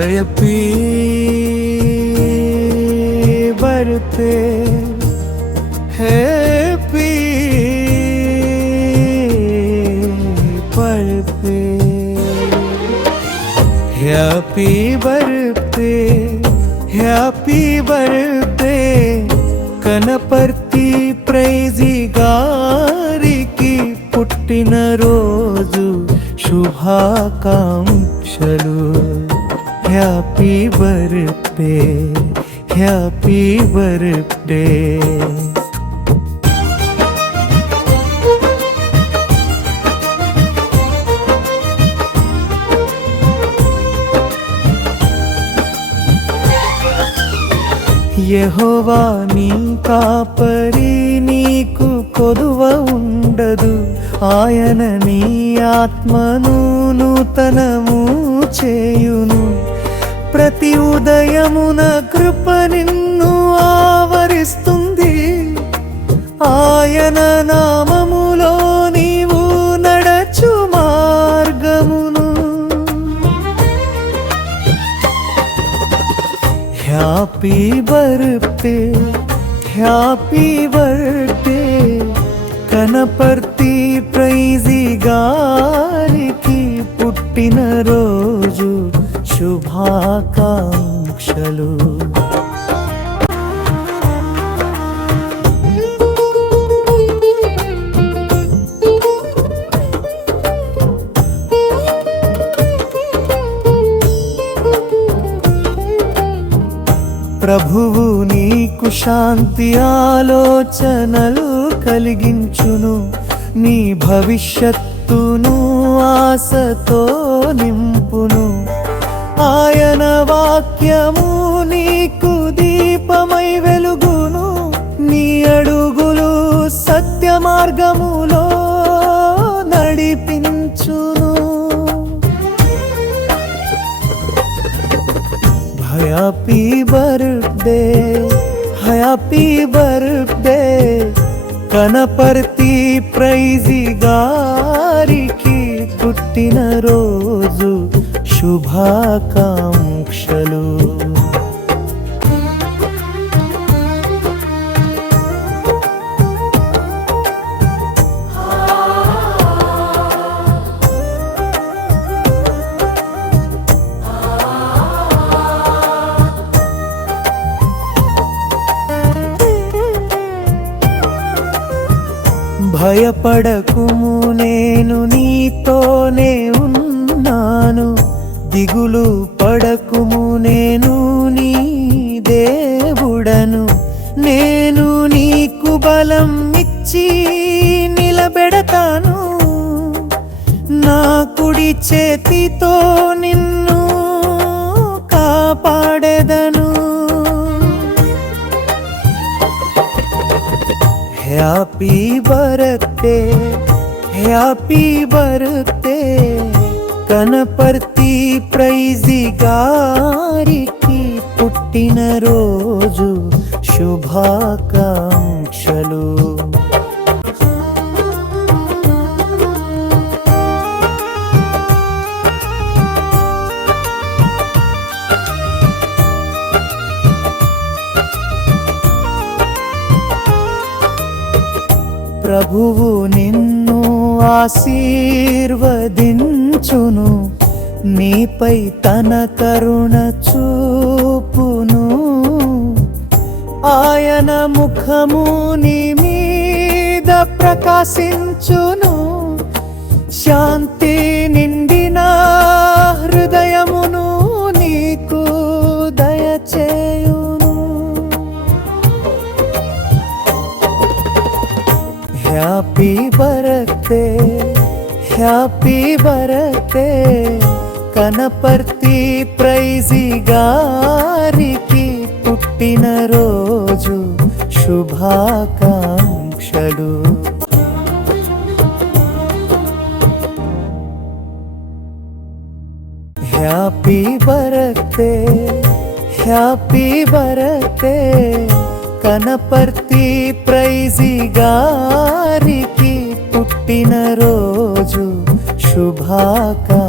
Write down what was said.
Happy birthday happy birthday happy birthday happy birthday Kanaparthi Praisy గారికి పుట్టినరోజు శుభాకాంక్షలు happy birthday happy birthday యెహోవా నీ కాపరి నీకు కొదువ ఉండదు. ఆయన నీ ఆత్మను నూతనము ప్రతి ఉదయమున కృప నిన్ను ఆవరిస్తుంది. ఆయన నామములో నీవు నడచు మార్గమును. Happy birthday happy birthday. Kanaparthi Praisy గారికి పుట్టినరో ఆకాంక్షలు ప్రభువు నీకు శాంతి ఆలోచనలు కలిగించును. నీ భవిష్యత్తును ఆశతో నింపును. ఆయన వాక్యము నీకు దీపమై వెలుగును నీ అడుగులు సత్య మార్గములో నడిపించును happy birthday happy birthday Kanaparthi ప్రైజిగా శుభాకాంక్షలు. భయపడకుము నేను నీతోనే ఉన్నాను. దిగులు పడకుము నేను నీ దేవుడను. నేను నీకు బలం ఇచ్చి నిలబెడతాను. నా కుడి చేతితో నిన్ను కాపాడెదను. Happy birthday happy birthday. Kanaparthi Praisy గారికి పుట్టినరోజు శుభాకాంక్షలు. ప్రభువు నిన్ను చూచును. మీపై తన కరుణ చూపును. ఆయన ముఖము నీ మీద ప్రకాశించును. శాంతి నిండిన హృదయమును నీకు దయచేయును. Happy birthday. Happy birthday Kanaparthi Praisy గారికి పుట్టినరోజు శుభాకాంక్షలు happy birthday happy birthday Kanaparthi Praisy గారికి పుట్టినరోజు శుభాకాంక్షలు.